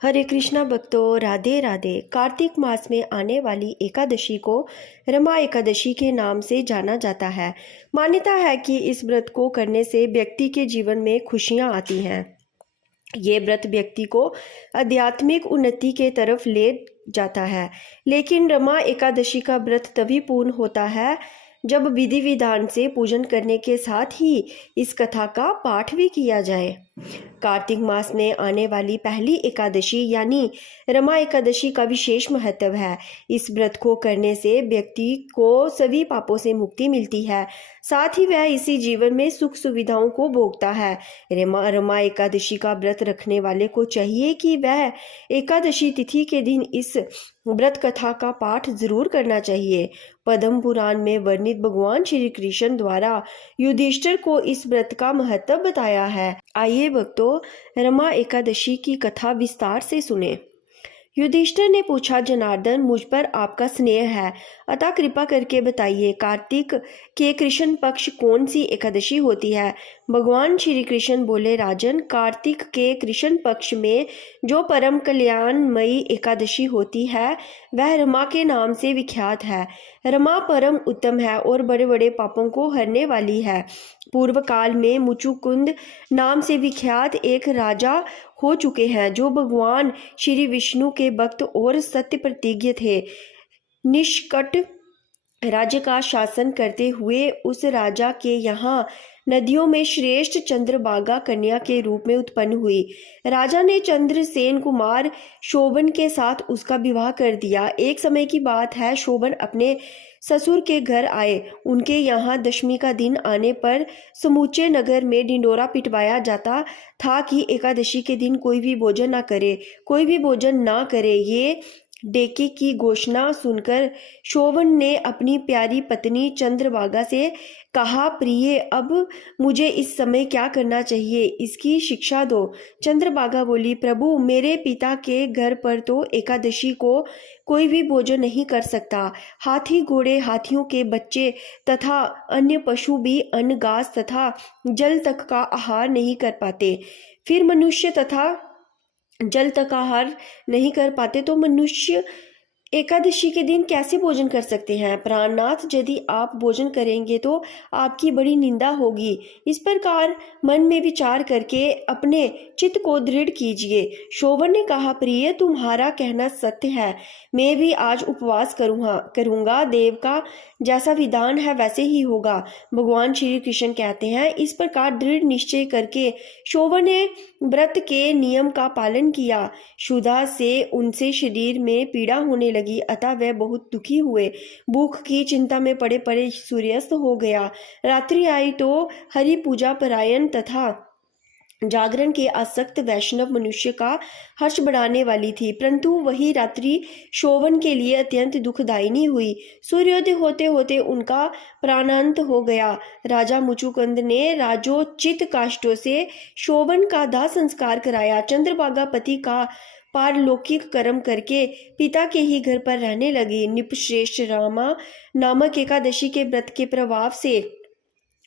हरे कृष्णा भक्तों, राधे राधे। कार्तिक मास में आने वाली एकादशी को रमा एकादशी के नाम से जाना जाता है। मान्यता है कि इस व्रत को करने से व्यक्ति के जीवन में खुशियां आती हैं। ये व्रत व्यक्ति को आध्यात्मिक उन्नति के तरफ ले जाता है। लेकिन रमा एकादशी का व्रत तभी पूर्ण होता है जब विधि विधान से पूजन करने के साथ ही इस कथा का पाठ भी किया जाए। कार्तिक मास में आने वाली पहली एकादशी यानी रमा एकादशी का विशेष महत्व है। इस व्रत को करने से व्यक्ति को सभी पापों से मुक्ति मिलती है, साथ ही वह इसी जीवन में सुख सुविधाओं को भोगता है। रमा एकादशी का व्रत रखने वाले को चाहिए कि वह एकादशी तिथि के दिन इस व्रत कथा का पाठ जरूर करना चाहिए। पद्म पुराण में वर्णित भगवान श्री कृष्ण द्वारा युधिष्ठिर को इस व्रत का महत्व बताया है। आइए भक्तों, रमा एकादशी की कथा विस्तार से सुने। युधिष्ठिर ने पूछा, जनार्दन, मुझ पर आपका स्नेह है, अतः कृपा करके बताइए, कार्तिक के कृष्ण पक्ष कौन सी एकादशी होती है? भगवान श्री कृष्ण बोले, राजन, कार्तिक के कृष्ण पक्ष में जो परम कल्याणमयी एकादशी होती है वह रमा के नाम से विख्यात है। रमा परम उत्तम है और बड़े बड़े पापों को हरने वाली है। पूर्व काल में मुचुकुंद नाम से विख्यात एक राजा हो चुके हैं जो भगवान श्री विष्णु के भक्त और सत्य प्रतिज्ञ थे। निष्कट राज्य का शासन करते हुए उस राजा के यहाँ नदियों में श्रेष्ठ चंद्रभागा कन्या के रूप में उत्पन्न हुई। राजा ने चंद्रसेन कुमार शोभन के साथ उसका विवाह कर दिया। एक समय की बात है, शोभन अपने ससुर के घर आए। उनके यहाँ दशमी का दिन आने पर समूचे नगर में ढिंडोरा पिटवाया जाता था कि एकादशी के दिन कोई भी भोजन ना करे। ये डेके की घोषणा सुनकर शोभन ने अपनी प्यारी पत्नी चंद्रभागा से कहा, प्रिय, अब मुझे इस समय क्या करना चाहिए, इसकी शिक्षा दो। चंद्रभागा बोली, प्रभु, मेरे पिता के घर पर तो एकादशी को कोई भी भोजन नहीं कर सकता। हाथी, घोड़े, हाथियों के बच्चे तथा अन्य पशु भी अन्न, घास तथा जल तक का आहार नहीं कर पाते। फिर मनुष्य तथा जल तक आहार नहीं कर पाते तो मनुष्य एकादशी के दिन कैसे भोजन कर सकते हैं? प्राणनाथ, यदि आप भोजन करेंगे तो आपकी बड़ी निंदा होगी। इस प्रकार मन में विचार करके अपने चित्त को दृढ़ कीजिए। शोभन ने कहा, प्रिय, तुम्हारा कहना सत्य है, मैं भी आज उपवास करूंगा। देव का जैसा विधान है वैसे ही होगा। भगवान श्री कृष्ण कहते हैं, इस प्रकार दृढ़ निश्चय करके शोभन ने व्रत के नियम का पालन किया। क्षुधा से उनसे शरीर में पीड़ा होने लगी, अतः वे बहुत दुखी हुए। भूख की चिंता में पड़े पड़े सूर्यास्त हो गया। रात्रि आई तो हरि पूजा परायण तथा जागरण के आसक्त वैष्णव मनुष्य का हर्ष बढ़ाने वाली थी, परंतु वही रात्रि शोभन के लिए अत्यंत दुखदायिनी हुई। सूर्योदय होते होते उनका प्राणांत हो गया। राजा मुचुकुंद ने राजोचित काष्ठों से शोभन का दाह संस्कार कराया। चंद्रभागा पति का पारलौकिक कर्म करके पिता के ही घर पर रहने लगी। निपश्रेष्ठ रमा नामक एकादशी के व्रत के प्रभाव से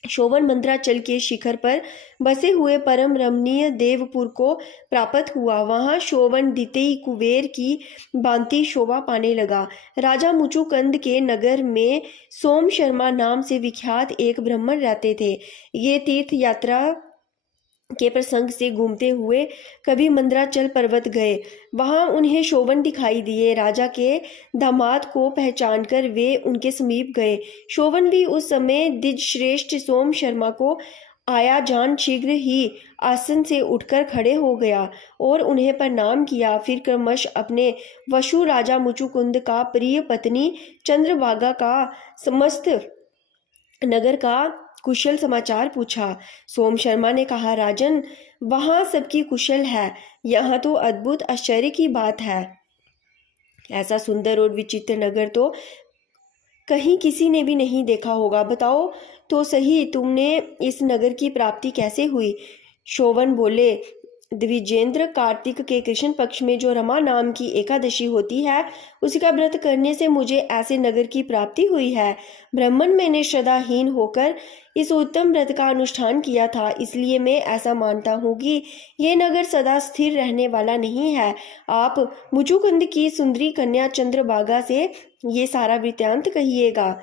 शोभन मंद्राचल के शिखर पर बसे हुए परम रमणीय देवपुर को प्राप्त हुआ। वहां शोभन द्वितीय कुबेर की भांति शोभा पाने लगा। राजा मुचुकुंद के नगर में सोम शर्मा नाम से विख्यात एक ब्राह्मण रहते थे। ये तीर्थ यात्रा के प्रसंग से घूमते हुए कभी मंद्राचल पर्वत गए। वहां उन्हें शोभन दिखाई दिए। राजा के दामाद को पहचानकर वे उनके समीप गए। शोभन भी उस समय द्विजश्रेष्ठ सोम शर्मा को आया जान शीघ्र ही आसन से उठकर खड़े हो गया और उन्हें प्रणाम किया। फिर क्रमश अपने वशु राजा मुचुकुंद का प्रिय पत्नी चंद्रभागा का समस्त नगर का कुशल समाचार पूछा। सोम शर्मा ने कहा, राजन, वहां सबकी कुशल है, यहाँ तो अद्भुत आश्चर्य की बात है। ऐसा सुंदर और विचित्र नगर तो कहीं किसी ने भी नहीं देखा होगा। बताओ तो सही, तुमने इस नगर की प्राप्ति कैसे हुई? शोभन बोले, द्विजेंद्र कार्तिक के कृष्ण पक्ष में जो रमा नाम की एकादशी होती है, उसका व्रत करने से मुझे ऐसे नगर की प्राप्ति हुई है। ब्राह्मण, मैंने श्रद्धाहीन होकर इस उत्तम व्रत का अनुष्ठान किया था, इसलिए मैं ऐसा मानता हूँ कि ये नगर सदा स्थिर रहने वाला नहीं है। आप मुचुकुंद की सुंदरी कन्या चंद्रभागा से ये सारा वृत्तांत कहिएगा।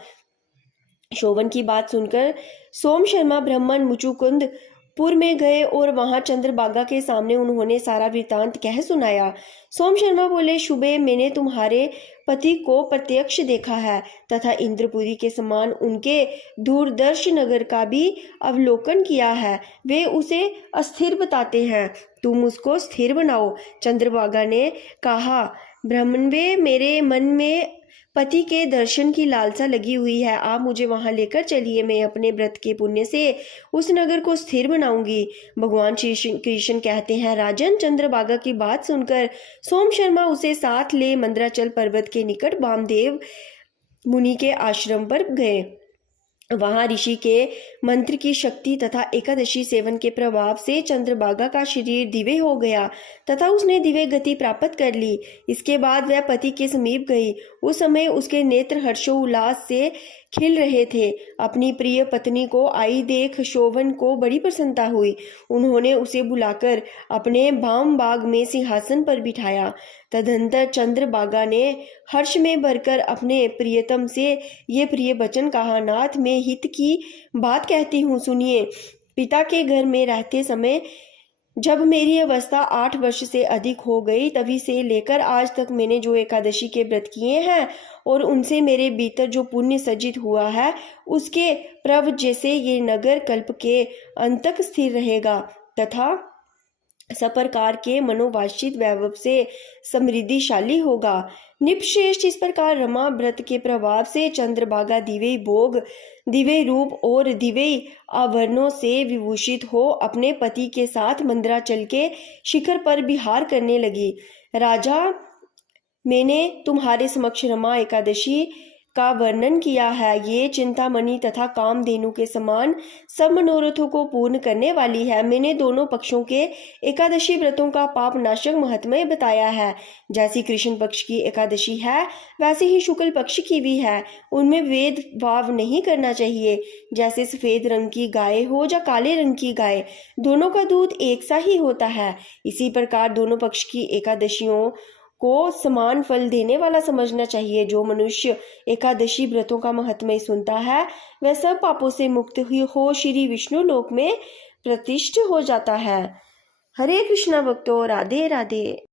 शोभन की बात सुनकर सोम शर्मा ब्राह्मण मुचुकुंद पुर में गए और वहां चंद्रभागा के सामने उन्होंने सारा वृतांत कह सुनाया। सोम शर्मा बोले, शुभे, मैंने तुम्हारे पति को प्रत्यक्ष देखा है तथा इंद्रपुरी के समान उनके दूरदर्श नगर का भी अवलोकन किया है। वे उसे अस्थिर बताते हैं, तुम उसको स्थिर बनाओ। चंद्रभागा ने कहा, ब्राह्मण वे, मेरे मन में पति के दर्शन की लालसा लगी हुई है, आप मुझे वहां लेकर चलिए। मैं अपने व्रत के पुण्य से उस नगर को स्थिर बनाऊंगी। भगवान श्री कृष्ण कहते हैं, राजन, चंद्रभागा की बात सुनकर सोम शर्मा उसे साथ ले मंदराचल पर्वत के निकट वामदेव मुनि के आश्रम पर गए। वहां ऋषि के मंत्र की शक्ति तथा एकादशी सेवन के प्रभाव से चंद्रभागा का शरीर दिव्य हो गया तथा उसने दिव्य गति प्राप्त कर ली। इसके बाद वह पति के समीप गई। उस समय उसके नेत्र हर्षोल्लास से खिल रहे थे। अपनी प्रिय पत्नी को आई देख शोभन को बड़ी प्रसन्नता हुई। उन्होंने उसे बुलाकर अपने वाम बाग में सिंहासन पर बिठाया। तदंतर चंद्रभागा ने हर्ष में भरकर अपने प्रियतम से ये प्रिय वचन कहा, नाथ, मैं हित की बात कहती हूँ, सुनिए। पिता के घर में रहते समय जब मेरी अवस्था 8 वर्ष से अधिक हो गई, तभी से लेकर आज तक मैंने जो एकादशी के व्रत किए हैं और उनसे मेरे भीतर जो पुण्य सज्जित हुआ है, उसके प्रभ जैसे ये नगर कल्प के अंत तक स्थिर रहेगा तथा सब प्रकार के मनोवांछित वैभव से समृद्धिशाली होगा। निपश्रेष्ठ, इस प्रकार रमा व्रत के प्रभाव से चंद्रभागा दिव्य भोग, दिव्य रूप और दिव्य आभरणों से विभूषित हो अपने पति के साथ मंदराचल के शिखर पर विहार करने लगी। राजा, मैंने तुम्हारे समक्ष रमा एकादशी का वर्णन किया है। ये चिंतामणि तथा कामधेनु के समान सब मनोरथों को पूर्ण करने वाली है। मैंने दोनों पक्षों के एकादशी व्रतों का पाप नाशक महत्मय बताया है। जैसी कृष्ण पक्ष की एकादशी है, वैसे ही शुक्ल पक्ष की भी है। उनमें भेद भाव नहीं करना चाहिए। जैसे सफेद रंग की गाय हो या काले रंग की गाय, दोनों का दूध एक सा ही होता है। इसी प्रकार दोनों पक्ष की एकादशियों को समान फल देने वाला समझना चाहिए। जो मनुष्य एकादशी व्रतों का महत्मय सुनता है, वह सब पापों से मुक्त हो श्री विष्णु लोक में प्रतिष्ठित हो जाता है। हरे कृष्णा भक्तों, राधे राधे।